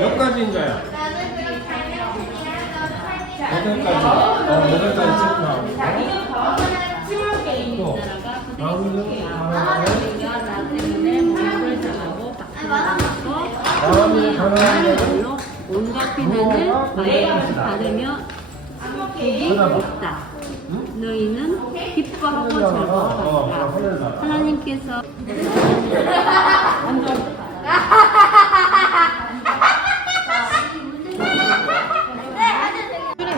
몇 가지인가요? 여덟 가지. 어, 여덟 가지 게임이 또, 다음이 가능한 거는 로 온갖 비난을 받- 받으며 복이 없다. 너희는 기뻐하고 어, 즐거워하라. 하나님께서 둘이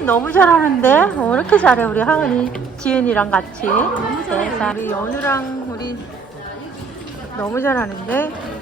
하은이 너무 잘하는데? 어, 왜 이렇게 잘해 우리 하은이 지은이랑 같이 세상 우리 연우랑 우리 너무 잘하는데?